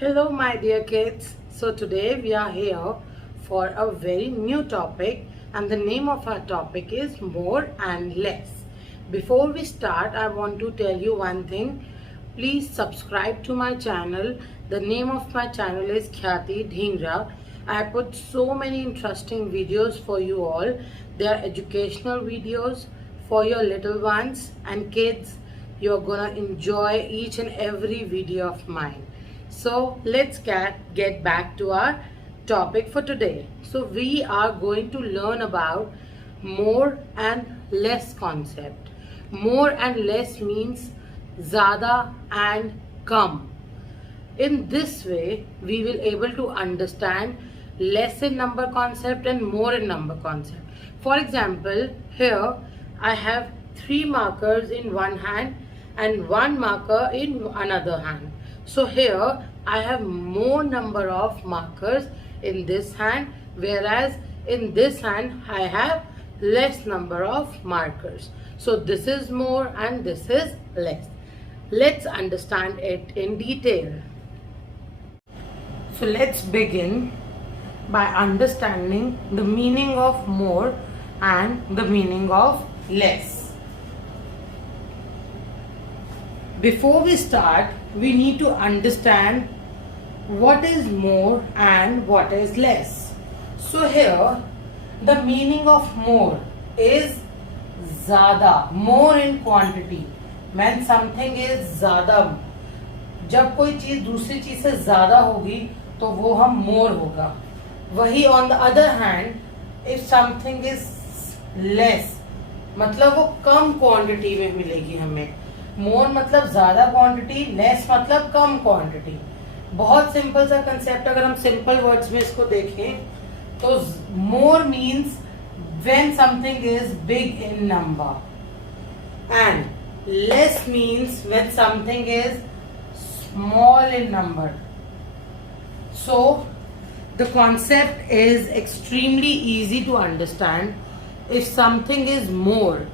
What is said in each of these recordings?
Hello, my dear kids. So, today we are here for a very new topic, and the name of our topic is more and less. Before we start, I want to tell you one thing. Please subscribe to my channel. The name of my channel is Khyati Dhingra. I put so many interesting videos for you all. They are educational videos for your little ones and kids. You're gonna enjoy each and every video of mine. So let's get back to our topic for today. So we are going to learn about more and less concept. More and less means ज़्यादा and come. In this way, we will able to understand less in number concept and more in number concept. For example, here I have 3 markers in one hand and 1 marker in another hand. So here I have more number of markers in this hand, whereas in this hand I have less number of markers. So this is more and this is less. Let's understand it in detail. So let's begin by understanding the meaning of more and the meaning of less. Before we start, we need to understand what is more and what is less. So here, the meaning of more is ज़्यादा, more in quantity. When something is ज़्यादा, जब कोई चीज़ दूसरी चीज़ से ज़्यादा होगी तो वो हम more होगा. वही on the other hand, if something is less, मतलब वो कम quantity में मिलेगी हमें. मोर मतलब ज्यादा क्वांटिटी, लेस मतलब कम क्वांटिटी. बहुत सिंपल सा कंसेप्ट. अगर हम सिंपल वर्ड्स में इसको देखें तो more means when something is big in number and less means when something is small in number. So the concept is extremely easy to understand. If something is more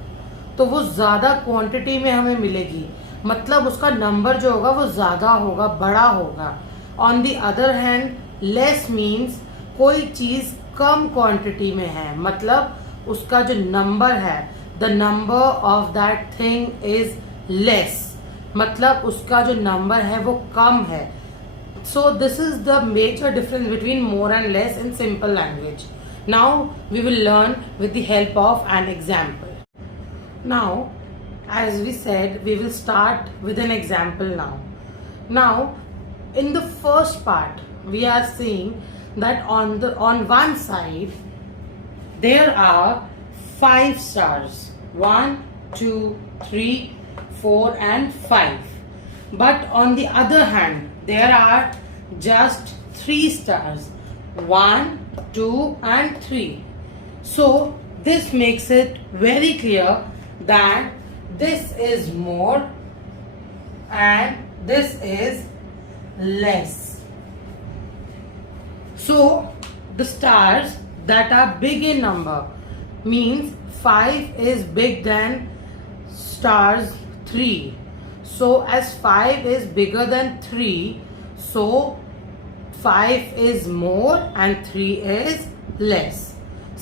तो वो ज्यादा quantity में हमें मिलेगी, मतलब उसका नंबर जो होगा वो ज्यादा होगा, बड़ा होगा. On the other hand less means कोई चीज कम क्वांटिटी में है, मतलब उसका जो नंबर है, the number of that thing is less, मतलब उसका जो नंबर है वो कम है. So this is the major difference between more and less in simple language. Now we will learn with the help of an example. Now, as we said, we will start with an example now. Now, in the first part, we are seeing that on one side there are 5 stars. 1, 2, 3, 4 and 5. But on the other hand, there are just 3 stars. 1, 2 and 3. So, this makes it very clear that this is more and this is less. So the stars that are big in number means 5 is big than stars 3. So as 5 is bigger than 3, so 5 is more and 3 is less.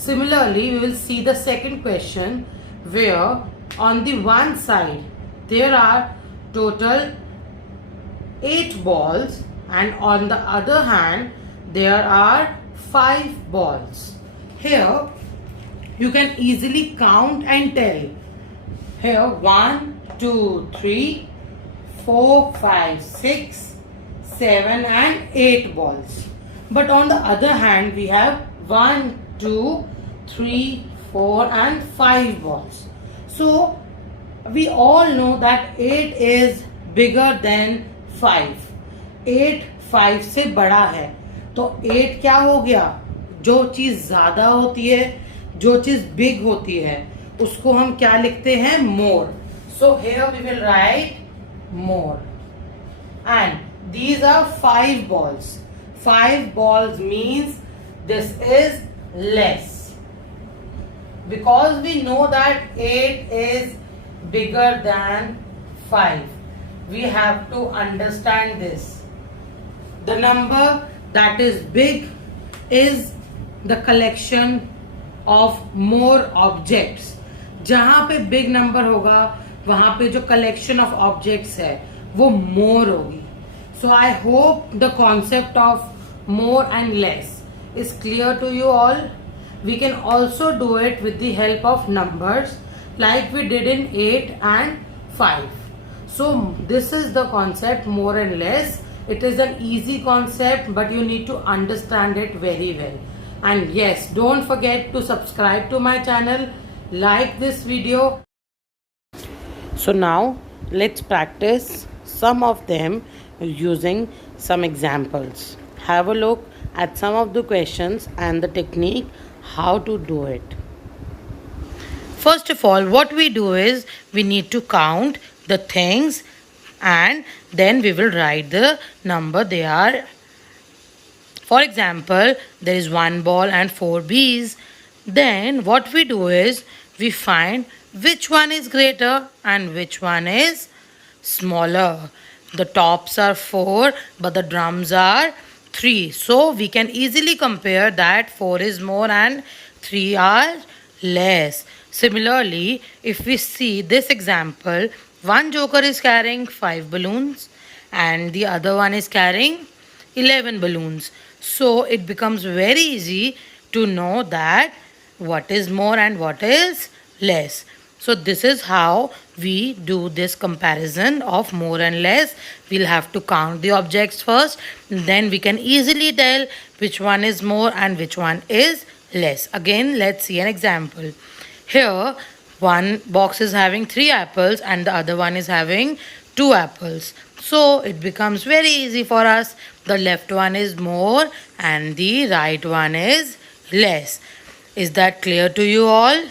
Similarly, we will see the second question, where on the one side there are total 8 balls and on the other hand there are 5 balls. Here you can easily count and tell. Here 1, 2, 3, 4, 5, 6, 7 and 8 balls. But on the other hand we have 1, 2, 3, 4 and 5 balls. So we all know that 8 is bigger than 5. 8 5 से बड़ा है. तो 8 क्या हो गया? जो चीज ज्यादा होती है, जो चीज बिग होती है, उसको हम क्या लिखते हैं? मोर. So here we will write more. And these are 5 balls. 5 balls means this is less. Because we know that 8 is bigger than 5, we have to understand this. The number that is big is the collection of more objects. जहां पे big number होगा वहां पे जो collection of objects है वो more होगी. So I hope the concept of more and less is clear to you all. We can also do it with the help of numbers like we did in 8 and 5. So this is the concept more and less. It is an easy concept, but you need to understand it very well. And yes, don't forget to subscribe to my channel, like this video. So now let's practice some of them using some examples. Have a look at some of the questions and the technique how to do it. First of all, what we do is we need to count the things and then we will write the number they are. For example, there is 1 ball and 4 bees. Then what we do is we find which one is greater and which one is smaller. The tops are 4 but the drums are 3. So we can easily compare that 4 is more and 3 are less. Similarly, if we see this example, one joker is carrying 5 balloons and the other one is carrying 11 balloons. So it becomes very easy to know that what is more and what is less. So this is how we do this comparison of more and less. We'll have to count the objects first, then we can easily tell which one is more and which one is less. Again, let's see an example. Here, one box is having 3 apples and the other one is having 2 apples. So it becomes very easy for us. The left one is more and the right one is less. Is that clear to you all?